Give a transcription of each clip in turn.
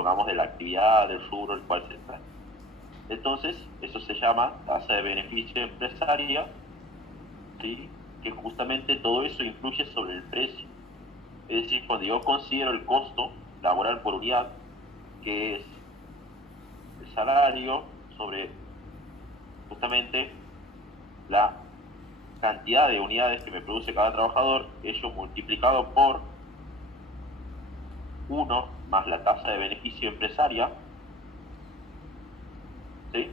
supongamos de la actividad, del rubro el cual se trata. Entonces, eso se llama tasa de beneficio empresaria, ¿sí? Que justamente todo eso influye sobre el precio. Es decir, cuando yo considero el costo laboral por unidad, que es el salario sobre justamente la cantidad de unidades que me produce cada trabajador, ello multiplicado por 1 más la tasa de beneficio empresaria, ¿sí?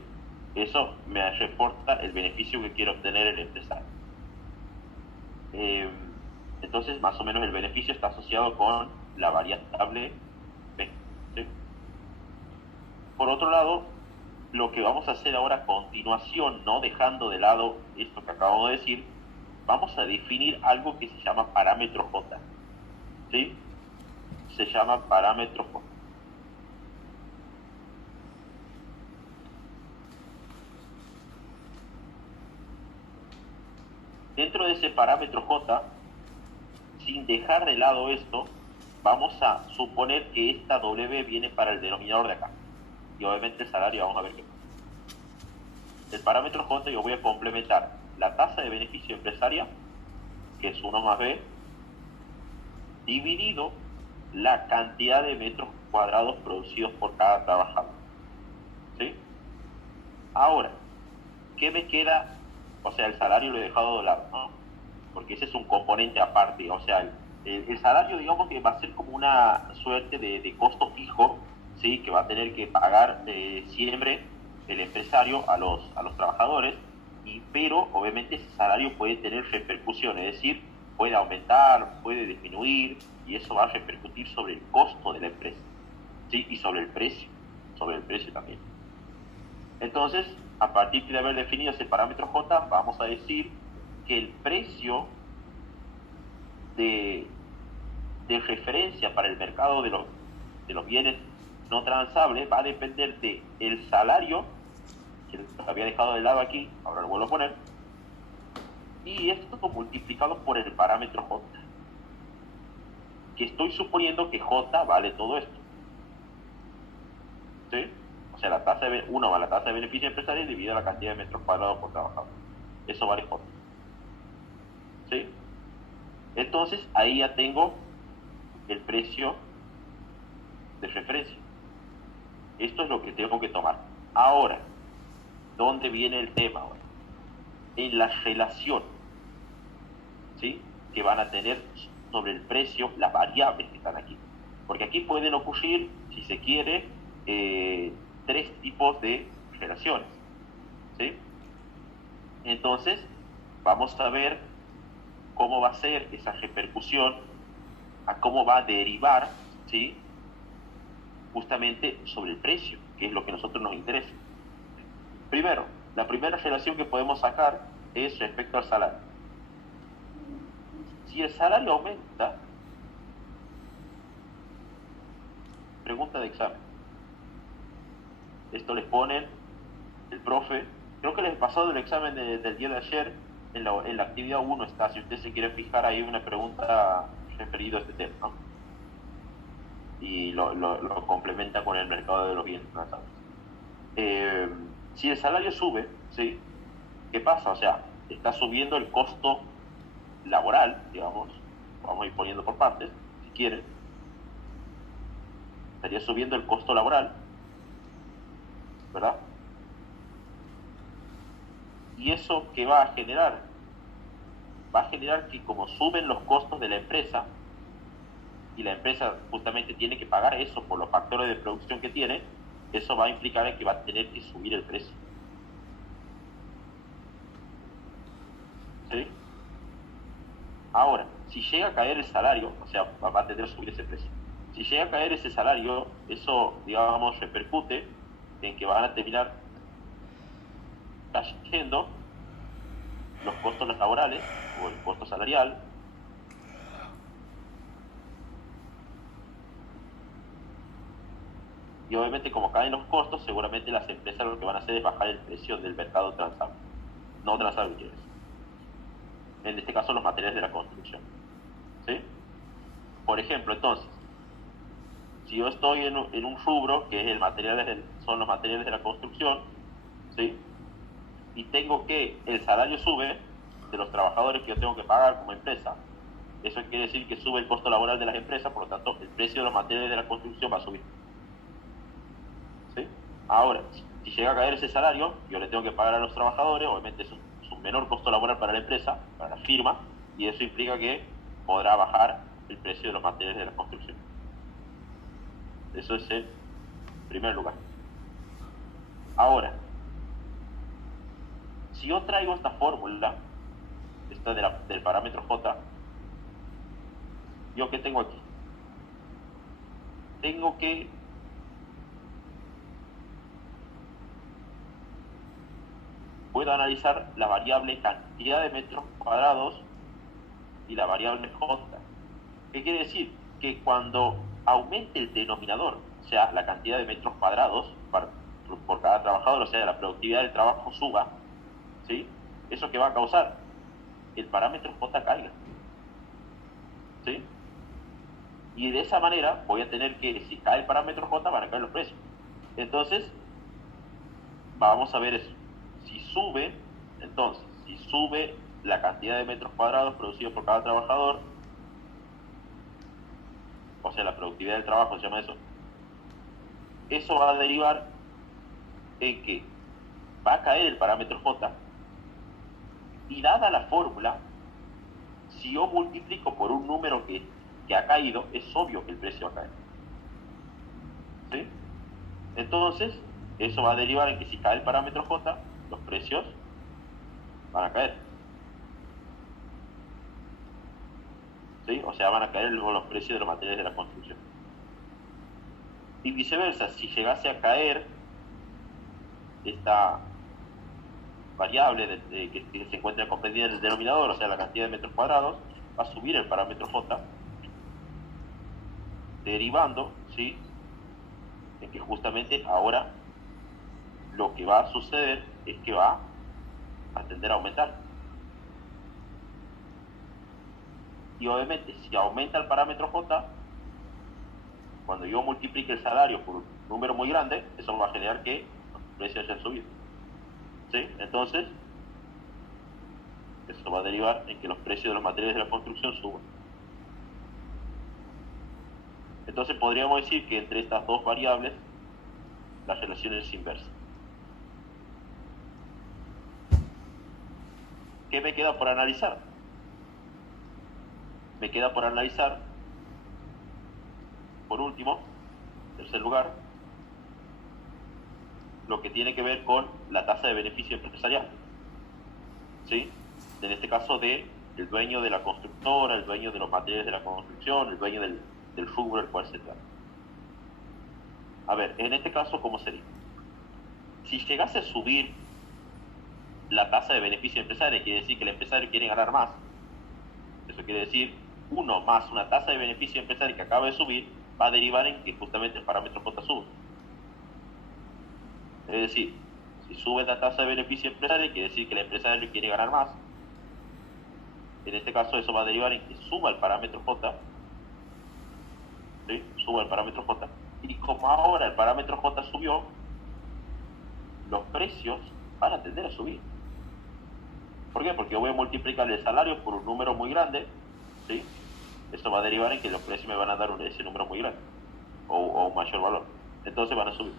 Eso me reporta el beneficio que quiere obtener el empresario. Entonces, más o menos el beneficio está asociado con la variable B, ¿sí? Por otro lado, lo que vamos a hacer ahora a continuación, no dejando de lado esto que acabo de decir, vamos a definir algo que se llama parámetro J, ¿sí? Se llama parámetro J. Dentro de ese parámetro J, sin dejar de lado esto, vamos a suponer que esta W viene para el denominador de acá. Y obviamente el salario, vamos a ver qué pasa. El parámetro J yo voy a complementar la tasa de beneficio empresaria, que es 1 más B, dividido la cantidad de metros cuadrados producidos por cada trabajador, ¿sí? Ahora, ¿qué me queda? O sea, el salario lo he dejado de lado, ¿no? Porque ese es un componente aparte. O sea, el salario, digamos que va a ser como una suerte de costo fijo, ¿sí? Que va a tener que pagar siempre el empresario a los trabajadores, pero obviamente ese salario puede tener repercusiones, es decir, puede aumentar, puede disminuir, y eso va a repercutir sobre el costo de la empresa, ¿sí? Y sobre el precio también. Entonces, a partir de haber definido ese parámetro J, vamos a decir que el precio de referencia para el mercado de los bienes no transables va a depender del salario, que lo había dejado de lado aquí, ahora lo vuelvo a poner, y esto multiplicado por el parámetro J, que estoy suponiendo que J vale todo esto, ¿sí? O sea, la tasa de 1 más la tasa de beneficio empresarial dividida la cantidad de metros cuadrados por trabajador. Eso vale J, ¿sí? Entonces, ahí ya tengo el precio de referencia. Esto es lo que tengo que tomar. Ahora, ¿dónde viene el tema ahora? En la relación, ¿sí? Que van a tener sobre el precio las variables que están aquí. Porque aquí pueden ocurrir, si se quiere, 3 tipos de relaciones, ¿sí? Entonces, vamos a ver cómo va a ser esa repercusión, a cómo va a derivar, ¿sí? Justamente sobre el precio, que es lo que a nosotros nos interesa. Primero, la primera relación que podemos sacar es respecto al salario. Si el salario aumenta, pregunta de examen. Esto les ponen el profe, creo que les pasó del examen del día de ayer, en la actividad 1 está, si usted se quiere fijar, ahí una pregunta referida a este tema, ¿no? Y lo complementa con el mercado de los bienes transables. Si el salario sube, ¿sí? ¿Qué pasa? O sea, está subiendo el costo laboral, digamos, vamos a ir poniendo por partes, si quieren, estaría subiendo el costo laboral, ¿verdad? ¿Y eso qué va a generar? Va a generar que como suben los costos de la empresa, y la empresa justamente tiene que pagar eso por los factores de producción que tiene, eso va a implicar que va a tener que subir el precio, ¿sí? Ahora, si llega a caer el salario, o sea, va a tener que subir ese precio. Si llega a caer ese salario, eso, digamos, repercute en que van a terminar cayendo los costos laborales o el costo salarial, y obviamente como caen los costos, seguramente las empresas lo que van a hacer es bajar el precio del mercado transable, no transable, quiero decir. En este caso, los materiales de la construcción, ¿sí? Por ejemplo, entonces, Si yo estoy en un rubro que es son los materiales de la construcción, ¿sí? Y tengo que, el salario sube de los trabajadores que yo tengo que pagar como empresa, eso quiere decir que sube el costo laboral de las empresas, por lo tanto, el precio de los materiales de la construcción va a subir. ¿Sí? Ahora, si llega a caer ese salario, yo le tengo que pagar a los trabajadores, obviamente es un menor costo laboral para la empresa, para la firma, y eso implica que podrá bajar el precio de los materiales de la construcción. Eso es el primer lugar. Ahora, si yo traigo esta fórmula, esta del parámetro J, ¿yo qué tengo aquí? Tengo que puedo analizar la variable cantidad de metros cuadrados y la variable J. ¿Qué quiere decir? Que cuando aumente el denominador, o sea, la cantidad de metros cuadrados por cada trabajador, o sea, la productividad del trabajo suba, ¿sí? ¿Eso qué va a causar? El parámetro J caiga, ¿sí? Y de esa manera voy a tener que, si cae el parámetro J, van a caer los precios. Entonces, vamos a ver eso. Si sube, entonces, si sube la cantidad de metros cuadrados producidos por cada trabajador, o sea, la productividad del trabajo se llama eso, eso va a derivar en que va a caer el parámetro J, y dada la fórmula, si yo multiplico por un número que ha caído, es obvio que el precio va a caer. ¿Sí? Entonces, eso va a derivar en que si cae el parámetro J, los precios van a caer. ¿Sí? O sea, van a caer los precios de los materiales de la construcción. Y viceversa, si llegase a caer esta variable que se encuentra comprendida en el denominador, o sea, la cantidad de metros cuadrados, va a subir el parámetro J, derivando, ¿sí?, en que justamente ahora lo que va a suceder es que va a tender a aumentar. Y obviamente, si aumenta el parámetro J, cuando yo multiplique el salario por un número muy grande, eso va a generar que los precios hayan subido. ¿Sí? Entonces, eso va a derivar en que los precios de los materiales de la construcción suban. Entonces podríamos decir que entre estas dos variables la relación es inversa. ¿Qué me queda por analizar? Me queda por analizar, por último, en tercer lugar, lo que tiene que ver con la tasa de beneficio empresarial. ¿Sí? En este caso el dueño de la constructora, el dueño de los materiales de la construcción, el dueño del rubro al cual se trata. A ver, en este caso, ¿cómo sería? Si llegase a subir la tasa de beneficio empresario, quiere decir que el empresario quiere ganar más. Eso quiere decir 1 más una tasa de beneficio empresario que acaba de subir, va a derivar en que justamente el parámetro J sube. Es decir, si sube la tasa de beneficio empresario, quiere decir que el empresario quiere ganar más. En este caso, eso va a derivar en que suba el parámetro J. ¿Sí? Suba el parámetro J. Y como ahora el parámetro J subió, los precios van a tender a subir. ¿Por qué? Porque yo voy a multiplicar el salario por un número muy grande, ¿sí? Esto va a derivar en que los precios me van a dar ese número muy grande, o un mayor valor. Entonces van a subir.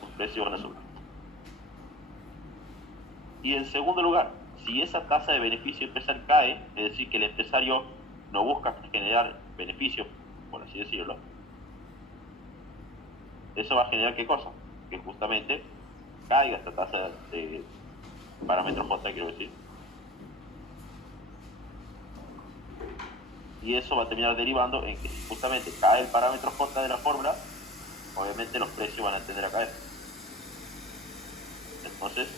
Los precios van a subir. Y en segundo lugar, si esa tasa de beneficio empresarial cae, es decir, que el empresario no busca generar beneficios, por así decirlo, eso va a generar ¿qué cosa? Que justamente caiga esta tasa de parámetro J, quiero decir. Y eso va a terminar derivando en que si justamente cae el parámetro J de la fórmula, obviamente los precios van a tender a caer. Entonces,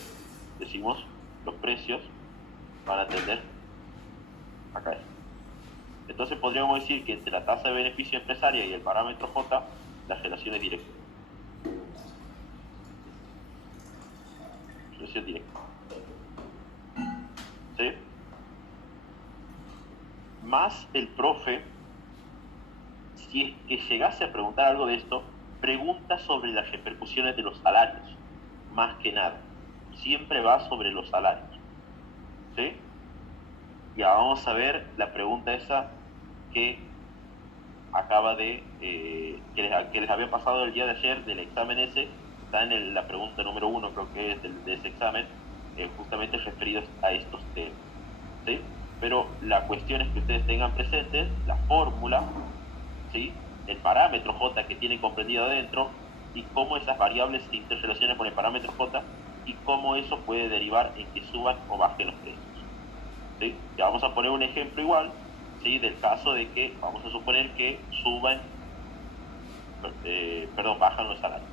decimos, los precios van a tender a caer. Entonces podríamos decir que entre la tasa de beneficio empresaria y el parámetro J, la relación es directa. Relación directa. ¿Sí? Más el profe si es que llegase a preguntar algo de esto, pregunta sobre las repercusiones de los salarios, más que nada. Siempre va sobre los salarios. ¿Sí? Ya vamos a ver la pregunta esa que acaba de, que les había pasado el día de ayer del examen ese, está en la pregunta número 1, creo que es de ese examen, justamente referidos a estos temas. ¿Sí? Pero la cuestión es que ustedes tengan presentes la fórmula, ¿sí? El parámetro J que tiene comprendido adentro y cómo esas variables se interrelacionan con el parámetro J y cómo eso puede derivar en que suban o bajen los precios. ¿Sí? Ya vamos a poner un ejemplo igual, ¿sí? Del caso de que vamos a suponer que bajan los salarios.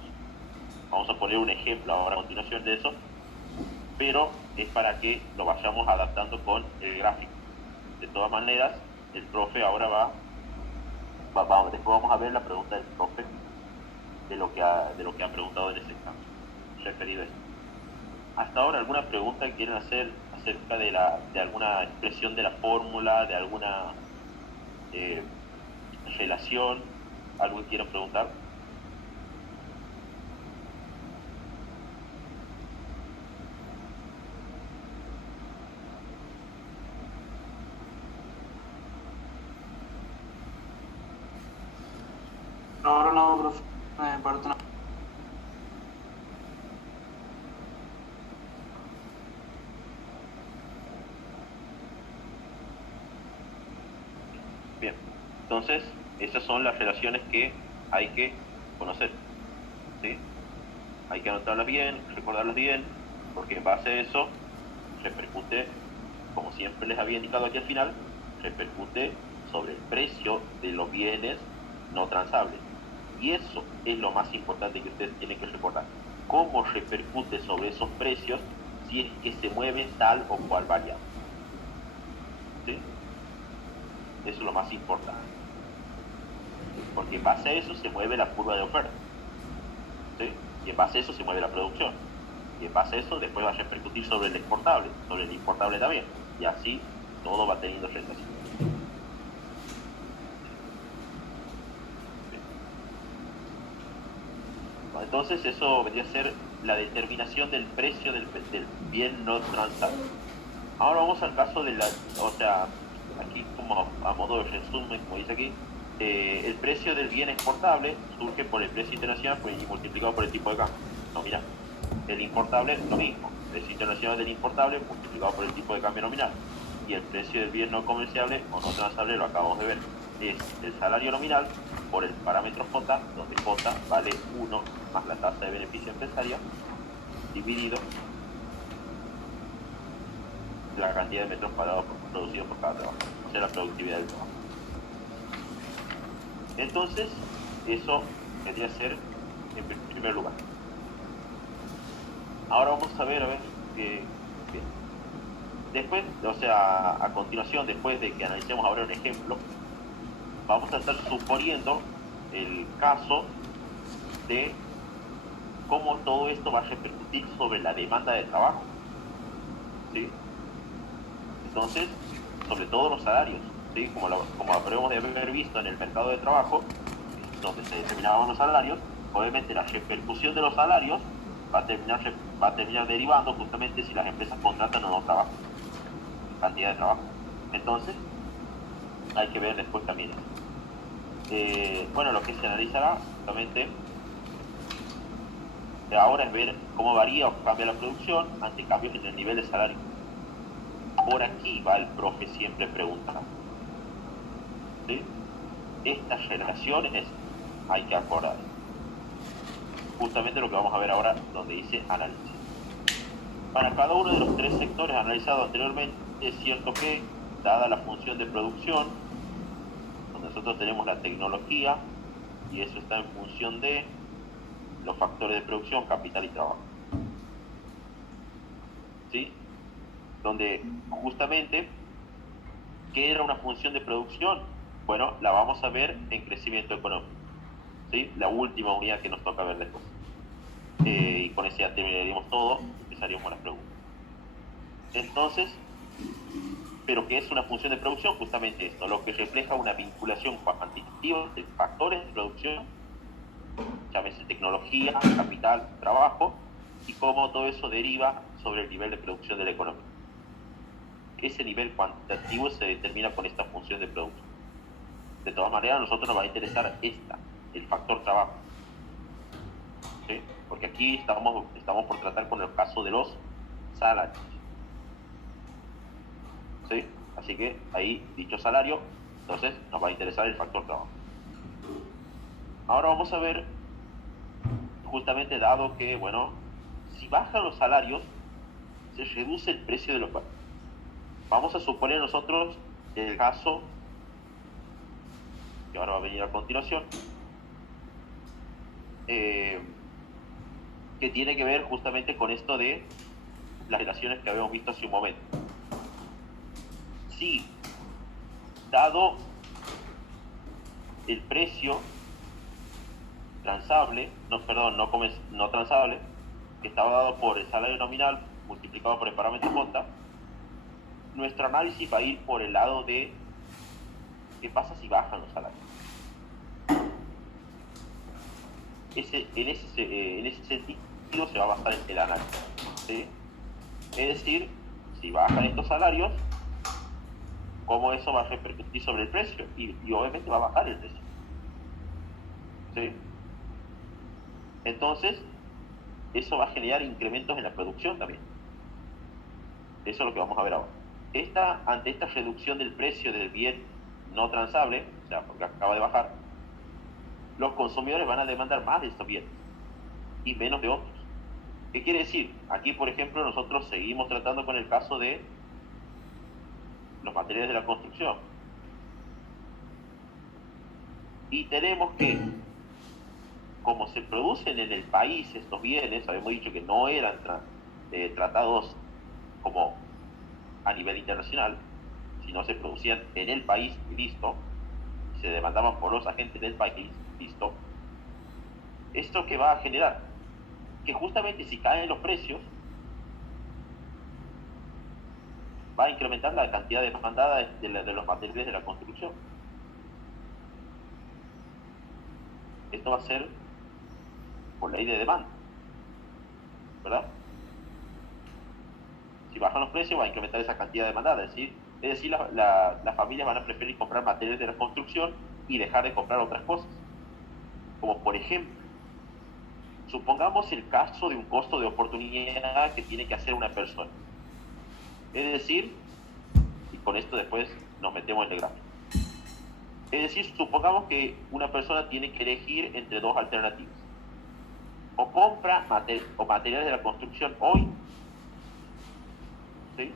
Vamos a poner un ejemplo ahora a continuación de eso, pero es para que lo vayamos adaptando con el gráfico. De todas maneras, el profe ahora después vamos a ver la pregunta del profe de lo que ha preguntado en ese examen referido a esto. Hasta ahora, ¿alguna pregunta que quieren hacer acerca de alguna expresión de la fórmula, de alguna relación? ¿Algo que quieran preguntar? Ahora no, profe. Me parece una... Bien, entonces esas son las relaciones que hay que conocer, ¿sí? Hay que anotarlas bien, recordarlas bien, porque en base a eso repercute, como siempre les había indicado aquí al final, repercute sobre el precio de los bienes no transables. Y eso es lo más importante que ustedes tienen que recordar. ¿Cómo repercute sobre esos precios si es que se mueve tal o cual variable? ¿Sí? Eso es lo más importante. Porque en base a eso se mueve la curva de oferta. ¿Sí? Y en base a eso se mueve la producción. Y en base a eso después va a repercutir sobre el exportable, sobre el importable también. Y así todo va teniendo relación. Entonces eso vendría a ser la determinación del precio del bien no transable. Ahora vamos al caso de aquí como a modo de resumen, como dice aquí, el precio del bien exportable surge por el precio internacional y multiplicado por el tipo de cambio. Nominal. El importable, lo mismo. El precio internacional del importable multiplicado por el tipo de cambio nominal. Y el precio del bien no comerciable o no transable, lo acabamos de ver, es el salario nominal por el parámetro J, donde J vale 1 más la tasa de beneficio empresario, dividido la cantidad de metros cuadrados producidos por cada trabajo, o sea, la productividad del trabajo. Entonces, eso debería ser en primer lugar. Ahora vamos a ver bien. Después, a continuación, después de que analicemos ahora un ejemplo, vamos a estar suponiendo el caso de cómo todo esto va a repercutir sobre la demanda de trabajo. ¿Sí? Entonces, sobre todo los salarios, ¿sí? Como habremos de haber visto en el mercado de trabajo, donde se determinaban los salarios, obviamente la repercusión de los salarios va a terminar derivando justamente si las empresas contratan o no trabajo, cantidad de trabajo. Entonces, hay que ver después también eso. Lo que se analizará justamente ahora es ver cómo varía o cambia la producción ante cambios en el nivel de salario. Por aquí va el profe siempre preguntando. ¿Sí? Estas relaciones hay que acordar. Justamente lo que vamos a ver ahora, donde dice análisis. Para cada uno de los tres sectores analizados anteriormente, es cierto que, dada la función de producción, donde nosotros tenemos la tecnología, y eso está en función de los factores de producción, capital y trabajo. ¿Sí? Donde justamente, ¿qué era una función de producción? Bueno, la vamos a ver en crecimiento económico. ¿Sí? La última unidad que nos toca ver después. Y con eso ya terminaríamos todo, empezaríamos las preguntas. Entonces, Pero ¿qué es una función de producción? Justamente esto, lo que refleja una vinculación cuantitativa de factores de producción, llámese tecnología, capital, trabajo, y cómo todo eso deriva sobre el nivel de producción de la economía. Ese nivel cuantitativo se determina con esta función de producción. De todas maneras, a nosotros nos va a interesar el factor trabajo. ¿Sí? Porque aquí estamos por tratar con el caso de los salarios. ¿Sí? Así que ahí, dicho salario, entonces nos va a interesar el factor trabajo. Ahora vamos a ver, justamente dado que, bueno, si bajan los salarios, se reduce el precio de los bienes. Vamos a suponer nosotros el caso que ahora va a venir a continuación, que tiene que ver justamente con esto de las relaciones que habíamos visto hace un momento. Si, dado el precio transable, no transable, que estaba dado por el salario nominal multiplicado por el parámetro J, nuestro análisis va a ir por el lado de qué pasa si bajan los salarios. En ese sentido se va a basar el análisis, ¿sí? Es decir, si bajan estos salarios, cómo eso va a repercutir sobre el precio, y obviamente va a bajar el precio, ¿sí? Entonces, eso va a generar incrementos en la producción también. Eso es lo que vamos a ver ahora. Ante esta reducción del precio del bien no transable, o sea, porque acaba de bajar, los consumidores van a demandar más de estos bienes y menos de otros. ¿Qué quiere decir? Aquí, por ejemplo, nosotros seguimos tratando con el caso de los materiales de la construcción. Y tenemos que, como se producen en el país estos bienes, habíamos dicho que no eran tratados como a nivel internacional, sino se producían en el país y listo, se demandaban por los agentes del país, listo. ¿Esto qué va a generar? Que justamente si caen los precios, va a incrementar la cantidad demandada de los materiales de la construcción. Esto va a ser por ley de demanda, ¿verdad? Si bajan los precios, va a incrementar esa cantidad demandada. Es decir, las familias van a preferir comprar materiales de la construcción y dejar de comprar otras cosas. Como por ejemplo, supongamos el caso de un costo de oportunidad que tiene que hacer una persona. Es decir, y con esto después nos metemos en el gráfico. Es decir, supongamos que una persona tiene que elegir entre dos alternativas. O compra materiales de la construcción hoy, ¿sí?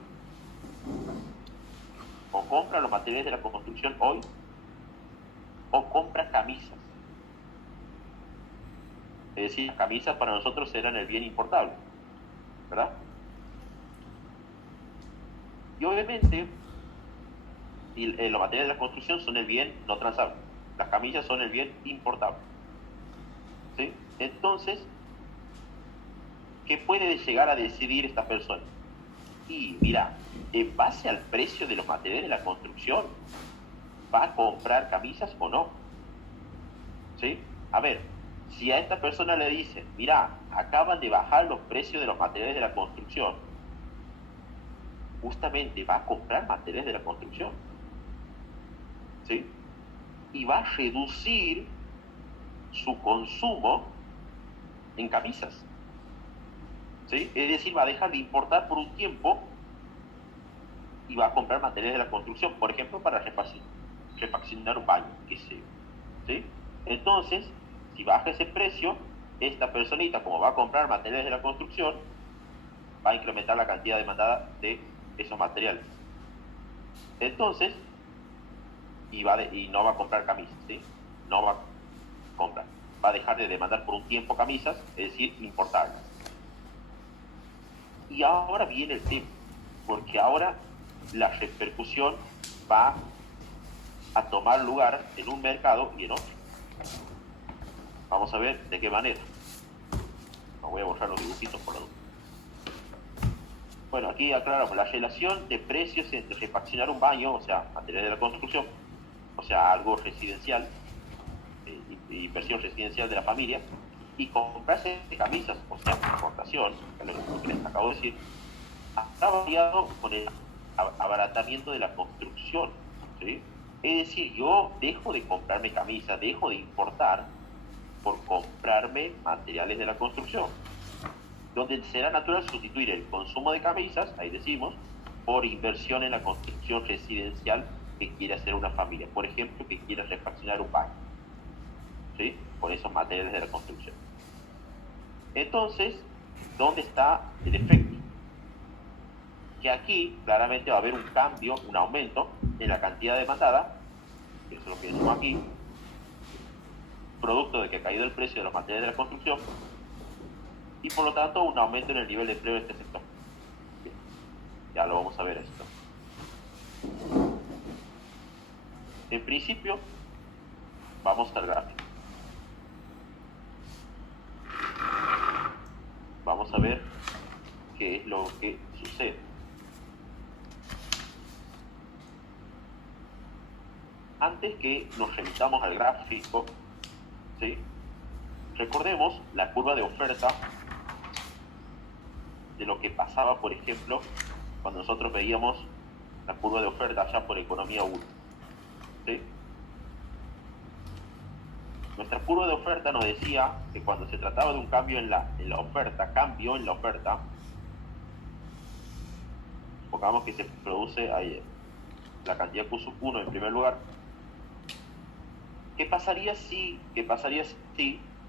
O compra los materiales de la construcción hoy, o compra camisas. Es decir, las camisas para nosotros eran el bien importable, ¿verdad? Y obviamente, los materiales de la construcción son el bien no transable. Las camisas son el bien importable, ¿sí? Entonces, ¿qué puede llegar a decidir esta persona? Y mira, en base al precio de los materiales de la construcción, ¿va a comprar camisas o no? ¿Sí? A ver, si a esta persona le dicen, mira, acaban de bajar los precios de los materiales de la construcción, justamente va a comprar materiales de la construcción, ¿sí? Y va a reducir su consumo en camisas, ¿sí? Es decir, va a dejar de importar por un tiempo y va a comprar materiales de la construcción, por ejemplo, para refaccionar un baño, qué sé yo, ¿sí? Entonces, si baja ese precio, esta personita, como va a comprar materiales de la construcción, va a incrementar la cantidad demandada de esos materiales. Entonces, y no va a comprar camisas, ¿sí? No va a comprar. Va a dejar de demandar por un tiempo camisas, es decir, importarlas. Y ahora viene el tema, porque ahora la repercusión va a tomar lugar en un mercado y en otro. Vamos a ver de qué manera. No voy a borrar los dibujitos por la duda. Bueno, aquí aclaramos la relación de precios entre refaccionar un baño, o sea, materiales de la construcción, o sea, algo residencial, inversión residencial de la familia, y comprarse camisas, o sea, importación, lo que les acabo de decir, ha variado con el abaratamiento de la construcción, ¿sí? Es decir, yo dejo de comprarme camisas, dejo de importar por comprarme materiales de la construcción, donde será natural sustituir el consumo de camisas, ahí decimos, por inversión en la construcción residencial que quiere hacer una familia, por ejemplo, que quiere refaccionar un baño, ¿sí? Por esos materiales de la construcción. Entonces, ¿dónde está el efecto? Que aquí claramente va a haber un cambio, un aumento en la cantidad demandada, que eso es lo que decimos aquí, producto de que ha caído el precio de los materiales de la construcción, y por lo tanto un aumento en el nivel de empleo de este sector. Bien, ya lo vamos a ver esto. En principio, vamos al gráfico. Vamos a ver qué es lo que sucede. Antes que nos remitamos al gráfico, ¿sí? Recordemos la curva de oferta de lo que pasaba, por ejemplo, cuando nosotros veíamos la curva de oferta allá por economía 1. ¿Sí? Nuestra curva de oferta nos decía que cuando se trataba de un cambio en la oferta, supongamos que se produce ahí la cantidad Q1 en primer lugar, ¿qué pasaría si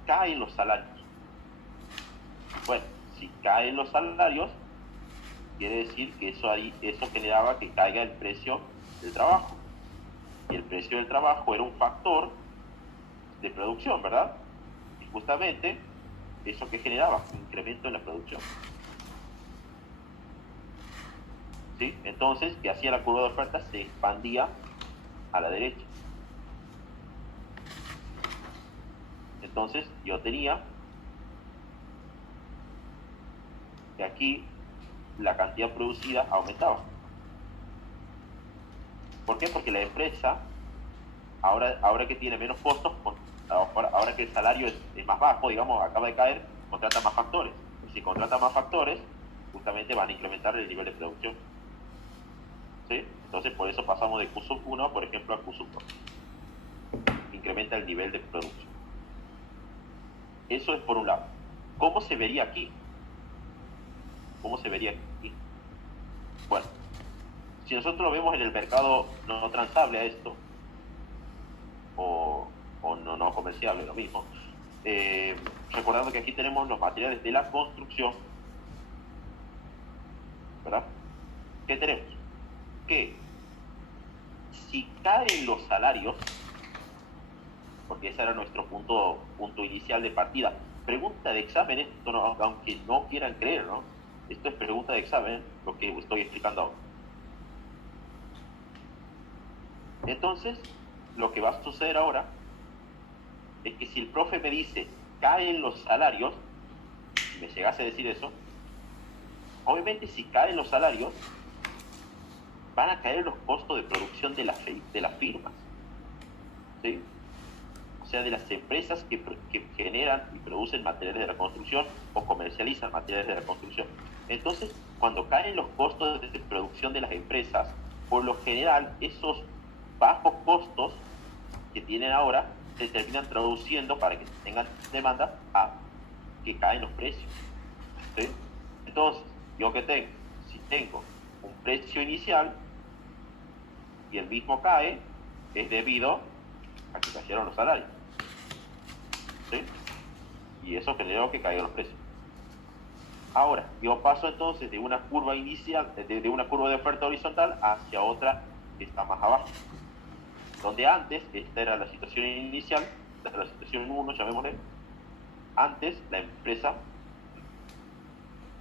caen los salarios? Bueno, si caen los salarios, quiere decir que eso generaba que caiga el precio del trabajo. Y el precio del trabajo era un factor de producción, ¿verdad? Y justamente eso que generaba un incremento en la producción. ¿Sí? Entonces, ¿qué hacía la curva de oferta? Se expandía a la derecha. Entonces, yo tenía que aquí la cantidad producida aumentaba. ¿Por qué? Porque la empresa, ahora que tiene menos costos, ahora que el salario es más bajo, digamos, acaba de caer, contrata más factores. Y si contrata más factores, justamente van a incrementar el nivel de producción. ¿Sí? Entonces, por eso pasamos de Q1, por ejemplo, a Q2. Incrementa el nivel de producción. Eso es por un lado. ¿Cómo se vería aquí? Bueno, si nosotros lo vemos en el mercado no transable a esto, o no comerciable, lo mismo, recordando que aquí tenemos los materiales de la construcción, ¿verdad? ¿Qué tenemos? Que si caen los salarios, porque ese era nuestro punto inicial de partida, pregunta de examen, esto no, aunque no quieran creer, ¿no? Esto es pregunta de examen, lo que estoy explicando ahora. Entonces, lo que va a suceder ahora es que si el profe me dice caen los salarios, si me llegase a decir eso, obviamente si caen los salarios, van a caer los costos de producción de las firmas, ¿sí? O sea, de las empresas que generan y producen materiales de la construcción o comercializan materiales de la construcción. Entonces, cuando caen los costos de producción de las empresas, por lo general, esos bajos costos que tienen ahora se terminan traduciendo para que tengan demanda a que caen los precios, ¿sí? Entonces, ¿yo qué tengo? Si tengo un precio inicial y el mismo cae, es debido a que cayeron los salarios, ¿sí? Y eso generó que caigan los precios. Ahora, yo paso entonces de una curva inicial, de una curva de oferta horizontal hacia otra que está más abajo. Donde antes, esta era la situación inicial, esta era la situación 1, llamémosle. Antes la empresa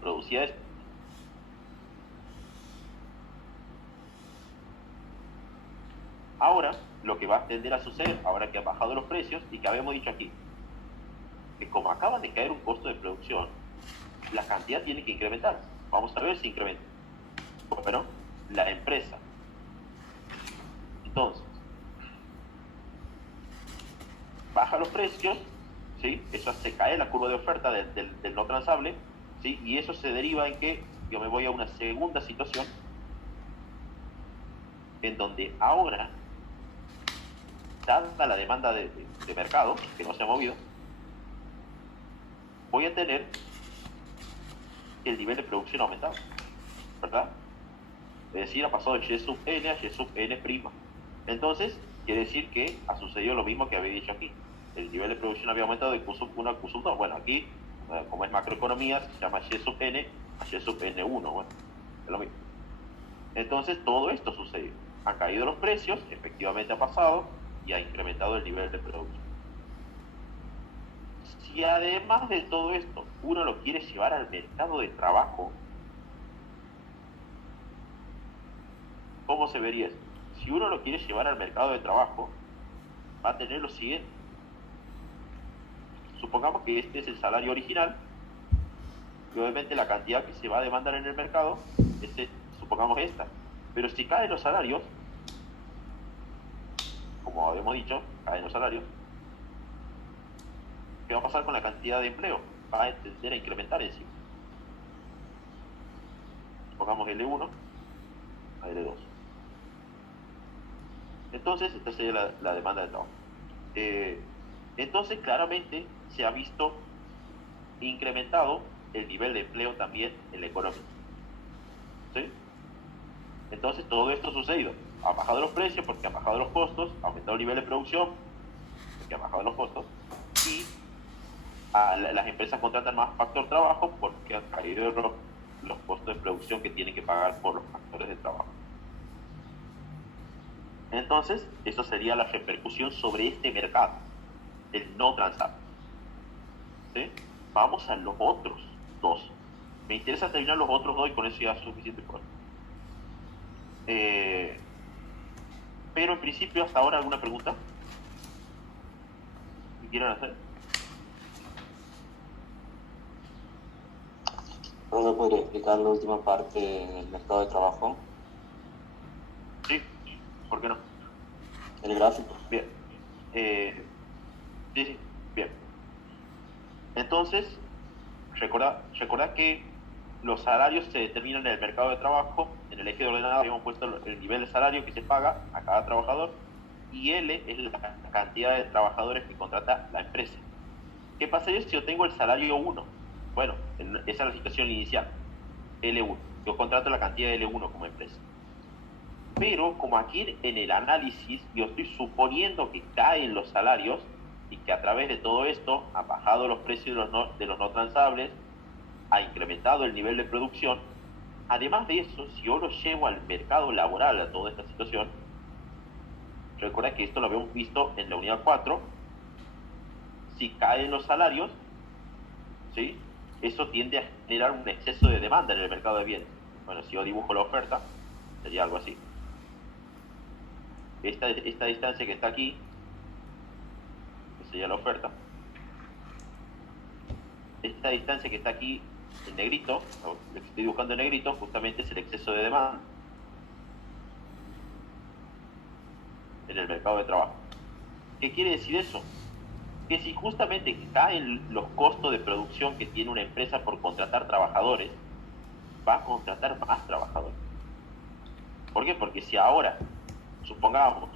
producía esto. Ahora, lo que va a tender a suceder, ahora que han bajado los precios, y que habíamos dicho aquí, que como acaban de caer un costo de producción, la cantidad tiene que incrementar. Vamos a ver si incrementa. Bueno, la empresa. Entonces, baja los precios, ¿sí? Eso se cae la curva de oferta del no transable, ¿sí? Y eso se deriva en que yo me voy a una segunda situación en donde ahora, dada la demanda de mercado, que no se ha movido, voy a tener el nivel de producción aumentado, ¿verdad? Es decir, ha pasado de Y sub n a Y sub n'. Entonces, quiere decir que ha sucedido lo mismo que había dicho aquí. El nivel de producción había aumentado de Q sub 1 a Q sub 2. Bueno, aquí, como es macroeconomía, se llama Y sub n a Y sub n1. Bueno, es lo mismo. Entonces, todo esto sucedió. Han caído los precios, efectivamente ha pasado, y ha incrementado el nivel de producción. Si además de todo esto, uno lo quiere llevar al mercado de trabajo, ¿cómo se vería esto? Si uno lo quiere llevar al mercado de trabajo, va a tener lo siguiente. Supongamos que este es el salario original, y obviamente la cantidad que se va a demandar en el mercado es, supongamos, esta. Pero si caen los salarios, como habíamos dicho, caen los salarios, ¿qué va a pasar con la cantidad de empleo? Va a tender a incrementar en sí. Supongamos L1 a L2. Entonces, esta sería la demanda de trabajo. Entonces, claramente se ha visto incrementado el nivel de empleo también en la economía. ¿Sí? Entonces, todo esto ha sucedido. Han bajado los precios porque han bajado los costos, ha aumentado el nivel de producción porque han bajado los costos, y las empresas contratan más factor trabajo porque han caído los costos de producción que tienen que pagar por los factores de trabajo. Entonces, eso sería la repercusión sobre este mercado, el no transable. ¿Sí? Vamos a los otros dos. Me interesa terminar los otros dos y con eso ya es suficiente por hoy. Pero en principio, hasta ahora, ¿alguna pregunta que quieran hacer? ¿Profe, podría explicar la última parte del mercado de trabajo? Sí, ¿por qué no? El gráfico. Bien. Sí, bien. Entonces, recordad que los salarios se determinan en el mercado de trabajo. En el eje de ordenada habíamos puesto el nivel de salario que se paga a cada trabajador, y L es la cantidad de trabajadores que contrata la empresa. ¿Qué pasaría si yo tengo el salario 1? Bueno, esa es la situación inicial, L1. Yo contrato la cantidad de L1 como empresa. Pero como aquí en el análisis yo estoy suponiendo que caen los salarios y que a través de todo esto han bajado los precios de los no transables, ha incrementado el nivel de producción. Además de eso, si yo lo llevo al mercado laboral, a toda esta situación, recuerda que esto lo habíamos visto en la unidad 4, si caen los salarios, ¿sí? Eso tiende a generar un exceso de demanda en el mercado de bienes. Bueno, si yo dibujo la oferta, sería algo así. Esta distancia que está aquí, que sería la oferta, esta distancia que está aquí en negrito, lo que estoy dibujando en negrito, justamente es el exceso de demanda en el mercado de trabajo. ¿Qué quiere decir eso? Que si justamente caen los costos de producción que tiene una empresa por contratar trabajadores, va a contratar más trabajadores. ¿Por qué? Porque si ahora, supongamos,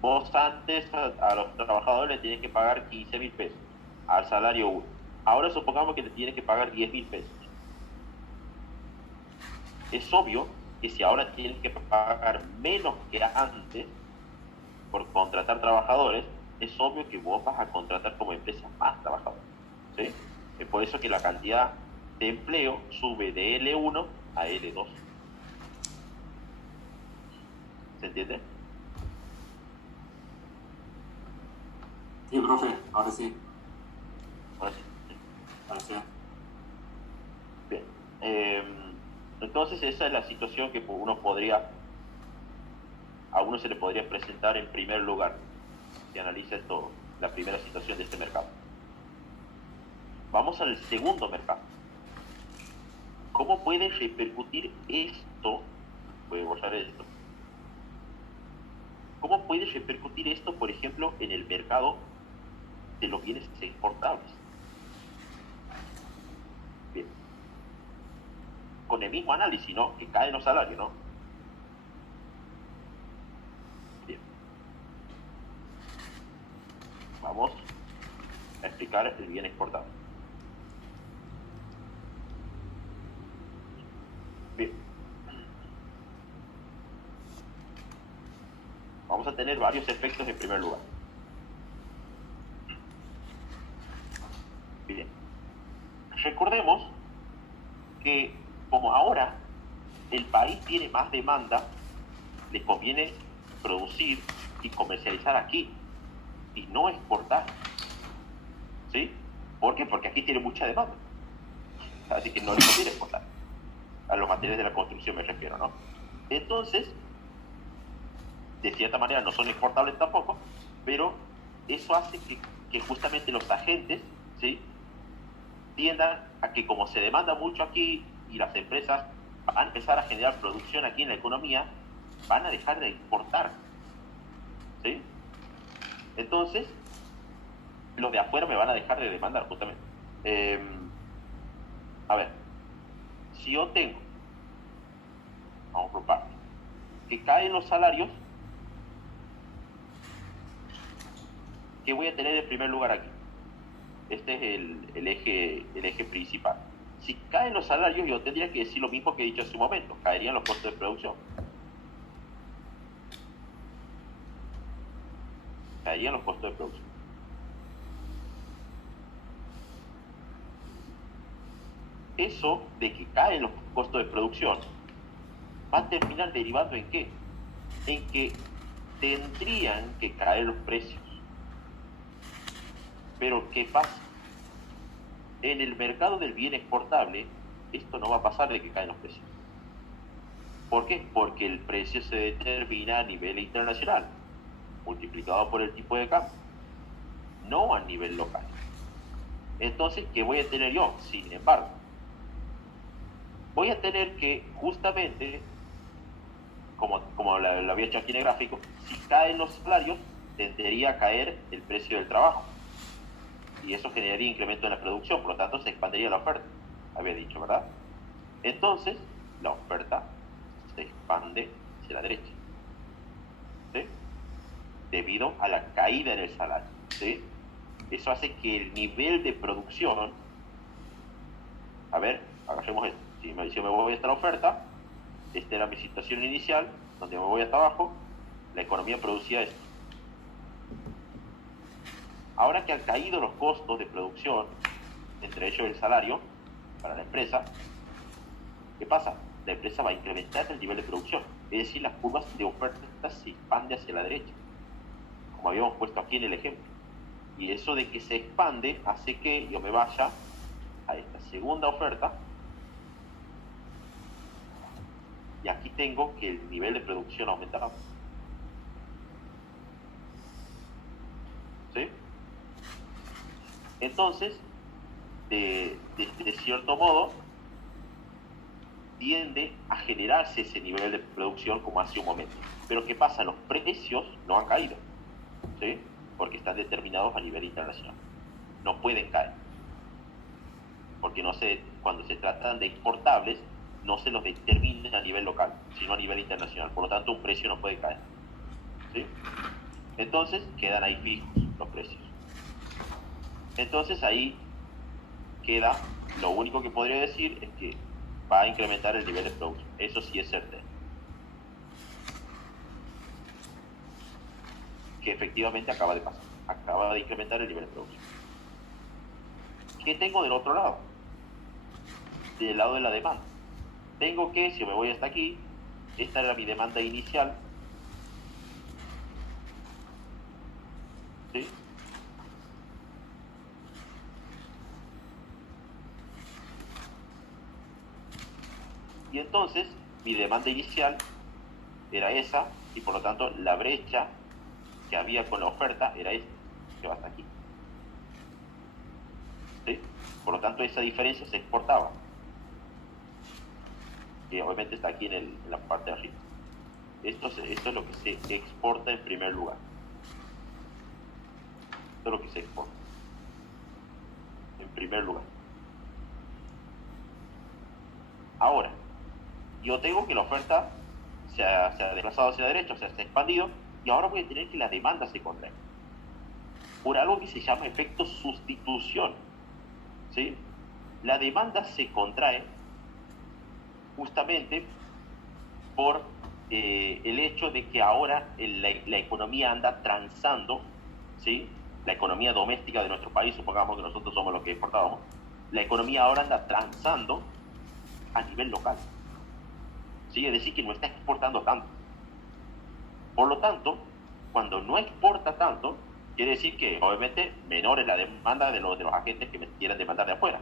vos antes a los trabajadores le tienes que pagar 15.000 pesos al salario 1. Ahora supongamos que le tienes que pagar 10.000 pesos. Es obvio que si ahora tienes que pagar menos que antes por contratar trabajadores, es obvio que vos vas a contratar como empresa más trabajadores. ¿Sí? Es por eso que la cantidad de empleo sube de L1 a L2. ¿Se entiende? Sí, profe, ahora sí. Ahora sí. Ahora sí. Bien. Entonces esa es la situación que a uno se le podría presentar en primer lugar si analiza esto, la primera situación de este mercado. Vamos al segundo mercado. ¿Cómo puede repercutir esto Voy a borrar esto. ¿Cómo puede repercutir esto, por ejemplo, en el mercado de los bienes exportables? Bien. Con el mismo análisis, ¿no? Que caen los salarios, ¿no? Bien. Vamos a explicar el bien exportable. Bien. Vamos a tener varios efectos en primer lugar. Bien. Recordemos que como ahora el país tiene más demanda, le conviene producir y comercializar aquí y no exportar. ¿Sí? ¿Por qué? Porque aquí tiene mucha demanda. Así que no le conviene exportar. A los materiales de la construcción me refiero, ¿no? Entonces, de cierta manera no son exportables tampoco, pero eso hace que justamente los agentes, ¿sí?, tiendan a que como se demanda mucho aquí y las empresas van a empezar a generar producción aquí en la economía, van a dejar de exportar, ¿sí? Entonces, los de afuera me van a dejar de demandar justamente. A ver, si yo tengo, vamos por partes, que caen los salarios, ¿qué voy a tener en primer lugar aquí? Este es el eje principal. Si caen los salarios, yo tendría que decir lo mismo que he dicho hace un momento, caerían los costos de producción. Caerían los costos de producción. Eso de que caen los costos de producción va a terminar derivando ¿en qué? En que tendrían que caer los precios. Pero ¿qué pasa? En el mercado del bien exportable, esto no va a pasar de que caen los precios. ¿Por qué? Porque el precio se determina a nivel internacional, multiplicado por el tipo de cambio, no a nivel local. Entonces, ¿qué voy a tener yo? Sin embargo, voy a tener que justamente, como lo había hecho aquí en el gráfico, si caen los salarios, tendería a caer el precio del trabajo. Y eso generaría incremento en la producción, por lo tanto se expandiría la oferta, había dicho, ¿verdad? Entonces, la oferta se expande hacia la derecha, ¿sí?, debido a la caída en el salario, ¿sí? Eso hace que el nivel de producción, a ver, agarremos esto, si me voy hasta la oferta, esta era mi situación inicial, donde me voy hasta abajo, la economía producía esto. Ahora que han caído los costos de producción, entre ellos el salario, para la empresa, ¿qué pasa? La empresa va a incrementar el nivel de producción, es decir, las curvas de oferta se expanden hacia la derecha, como habíamos puesto aquí en el ejemplo. Y eso de que se expande hace que yo me vaya a esta segunda oferta, y aquí tengo que el nivel de producción aumentará. ¿Sí? Entonces, de cierto modo, tiende a generarse ese nivel de producción como hace un momento. Pero ¿qué pasa? Los precios no han caído, ¿sí?, porque están determinados a nivel internacional. No pueden caer. Porque cuando se tratan de exportables, no se los determina a nivel local, sino a nivel internacional. Por lo tanto, un precio no puede caer, ¿sí? Entonces, quedan ahí fijos los precios. Entonces, ahí queda, lo único que podría decir es que va a incrementar el nivel de producción. Eso sí es certero. Que efectivamente acaba de pasar. Acaba de incrementar el nivel de producción. ¿Qué tengo del otro lado? Del lado de la demanda. Tengo que, si me voy hasta aquí, esta era mi demanda inicial, ¿sí? Y entonces, mi demanda inicial era esa, y por lo tanto, la brecha que había con la oferta era esta, que va hasta aquí, ¿sí? Por lo tanto, esa diferencia se exportaba. que obviamente está aquí en la parte de arriba. Esto es lo que se exporta en primer lugar. Esto es lo que se exporta. En primer lugar. Ahora, yo tengo que la oferta se ha desplazado hacia la derecha, o sea, se ha expandido, y ahora voy a tener que la demanda se contrae. Por algo que se llama efecto sustitución. ¿Sí? La demanda se contrae justamente por el hecho de que ahora la economía anda transando, ¿sí? La economía doméstica de nuestro país, supongamos que nosotros somos los que exportábamos, la economía ahora anda transando a nivel local. ¿Sí? Es decir, que no está exportando tanto. Por lo tanto, cuando no exporta tanto, quiere decir que obviamente menor es la demanda de los agentes que me quieran demandar de afuera.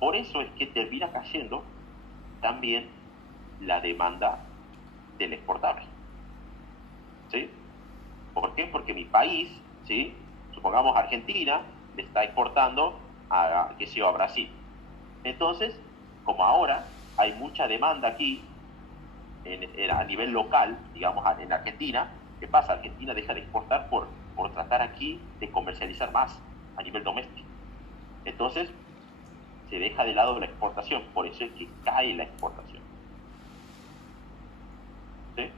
Por eso es que termina cayendo también la demanda del exportable. ¿Sí? ¿Por qué? Porque mi país, ¿sí? Supongamos Argentina, le está exportando a Brasil. Entonces, como ahora hay mucha demanda aquí a nivel local, digamos en Argentina, ¿qué pasa? Argentina deja de exportar por tratar aquí de comercializar más a nivel doméstico. Entonces, se deja de lado la exportación, por eso es que cae la exportación. ¿Sí?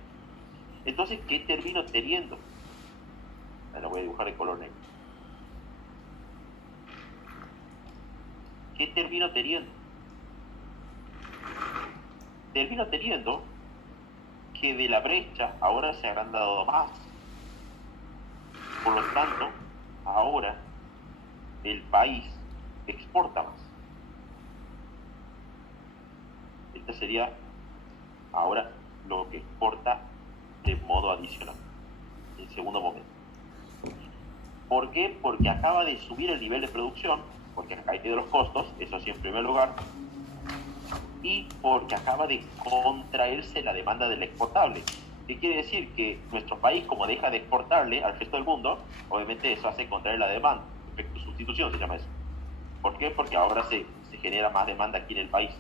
Entonces, ¿qué termino teniendo? La voy a dibujar de color negro. ¿Qué termino teniendo? Termino teniendo que de la brecha ahora se ha agrandado más. Por lo tanto, ahora el país exporta más. Este sería ahora lo que exporta de modo adicional, en segundo momento. ¿Por qué? Porque acaba de subir el nivel de producción, porque ha caído los costos, eso sí en primer lugar, y porque acaba de contraerse la demanda del exportable. ¿Qué quiere decir? Que nuestro país, como deja de exportarle al resto del mundo, obviamente eso hace contraer la demanda. Efecto sustitución se llama eso. ¿Por qué? Porque ahora se genera más demanda aquí en el país,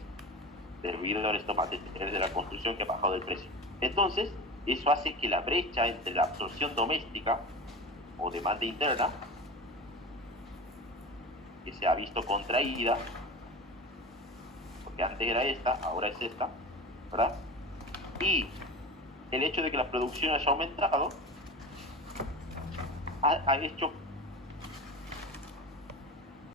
debido a estos materiales de la construcción que ha bajado el precio. Entonces, eso hace que la brecha entre la absorción doméstica o demanda interna, que se ha visto contraída, porque antes era esta, ahora es esta, ¿verdad? Y el hecho de que la producción haya aumentado ha hecho